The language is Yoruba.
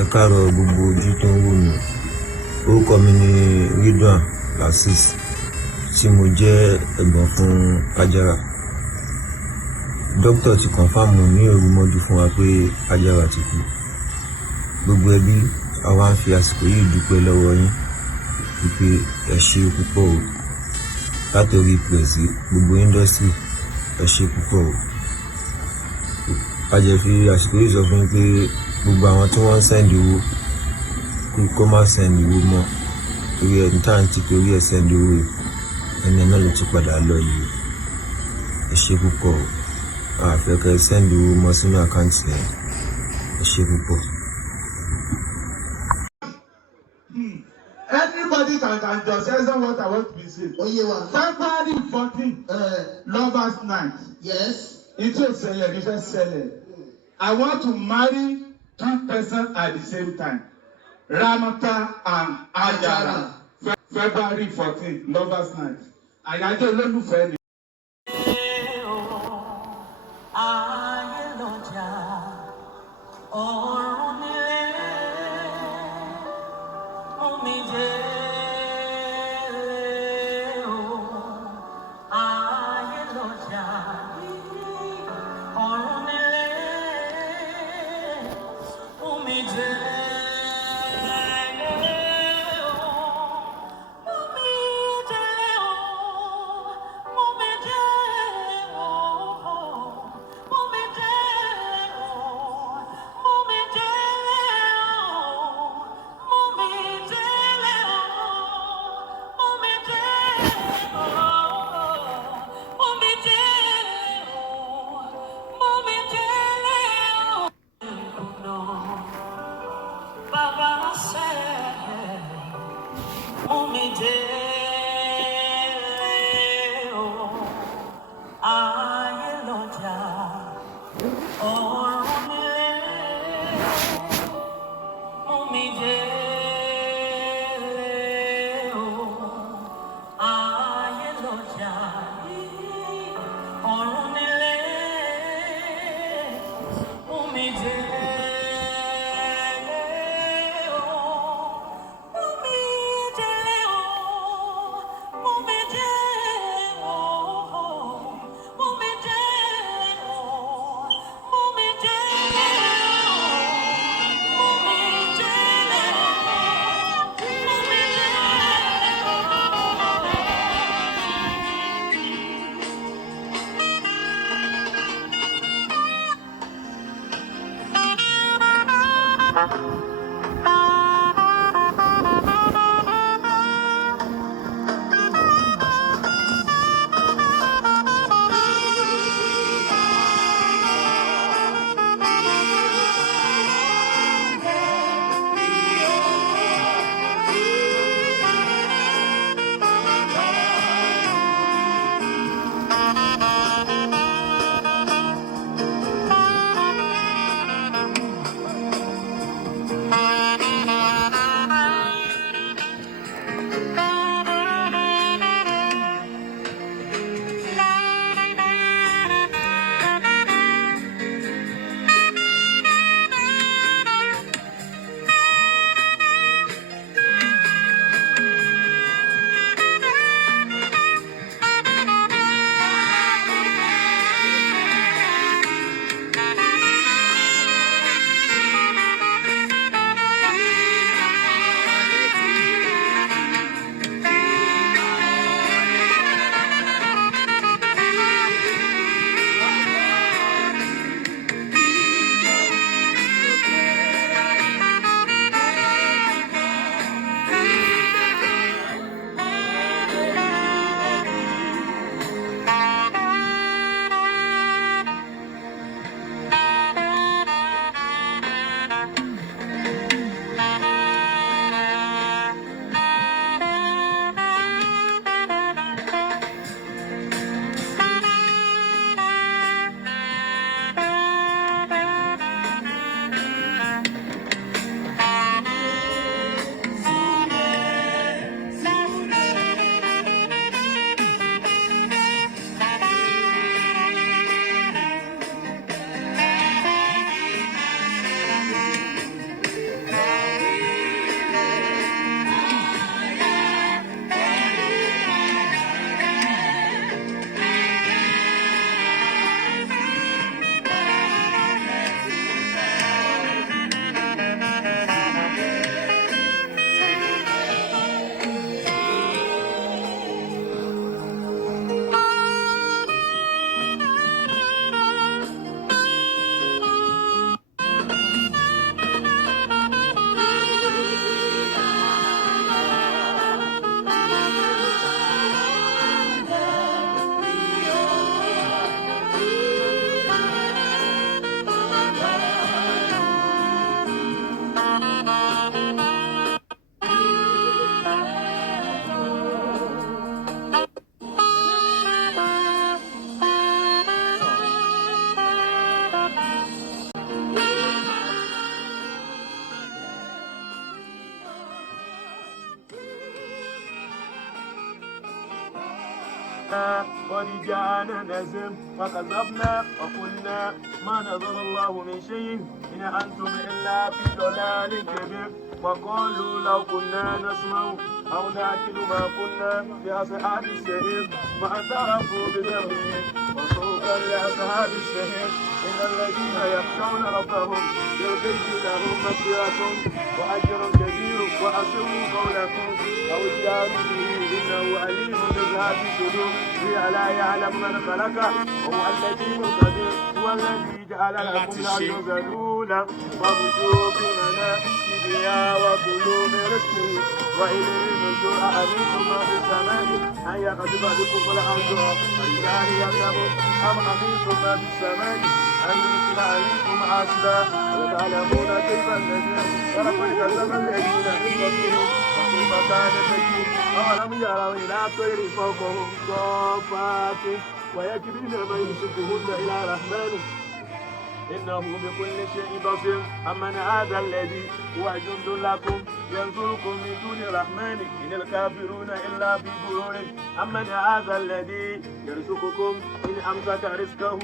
Ẹ káàárọ̀ gbogbo ojú tó ń wò mí. Orúkọ mi ni Ajara Lasisi tí mo jẹ́ ẹ̀gbọ́n fún Ajara. Dókítà ti kọ̀nfàmù ní òru mọ́jú fún wa pé Ajara ti kú. Gbogbo ẹbí àwa ń fi àsìkò yìí dúpẹ́ lọ́wọ́ yín wípé ẹ ṣé púpọ̀ o. Látòrí pẹ̀sì gbogbo indọ́sítírì ẹ ṣé púpọ̀ o. A jẹ́ fi àsìkò yìí sọ fún yín pé gbogbo àwọn tí wọ́n ń sẹ́ndì owó kó má sẹ́ndì owó mọ́, torí ẹni tá à ń ti torí ẹ̀ sẹ́ndì owó yìí ẹni náà ló ti padà lọ yìí. Ẹ ṣé púpọ̀ o. A fẹ́ kẹ́ sẹ́ndì owó mọ́ sínú àkáǹtì ẹ̀. Ẹ ṣé púpọ̀. Anybody can just say what I want to be saying. February 14, Lovers Night. Yes. It will say I want to marry two persons at the same time. Ramata and Ajara. February 14, Lovers Night. Àyájọ́ olólùfẹ́ ni. قد جاءنا نذير فكذبنا وقلنا ما نزل الله من شيء إن أنتم إلا في ضلال كبير وقالوا لو كنا نسمع أو نأكل ما كنا في أصحاب السعير فاعترفوا بذنبهم وسوقا لأصحاب السعير إن الذين يخشون ربهم بالغيب لهم مغفرة وأجر كبير وأسروا قولكم أو اجعلوا به إنه عليم بذات الصدور لا يعلم من خلق وهو اللطيف الخبير هو الذي جعل لكم الأرض ذلولا فامشوا في مناكبها وكلوا من رزقه وإليه النشور أأمنتم ما في السماء أن يخسف بكم الأرض فإذا هي تمر أم أمنتم ما في السماء أن يرسل عليكم حاصبا وتعلمون كيف النذير ولقد كذب الذين من قبلهم وكيف كان نكير أولم يروا إلى الطير فوقهم صافات ويجرين ما يمسكهن إلى الرحمن إنه بكل شيء بصير أمن هذا الذي هو جند لكم ينصركم من دون الرحمن إن الكافرون إلا في غرور أمن هذا الذي يرزقكم إن أمسك رزقه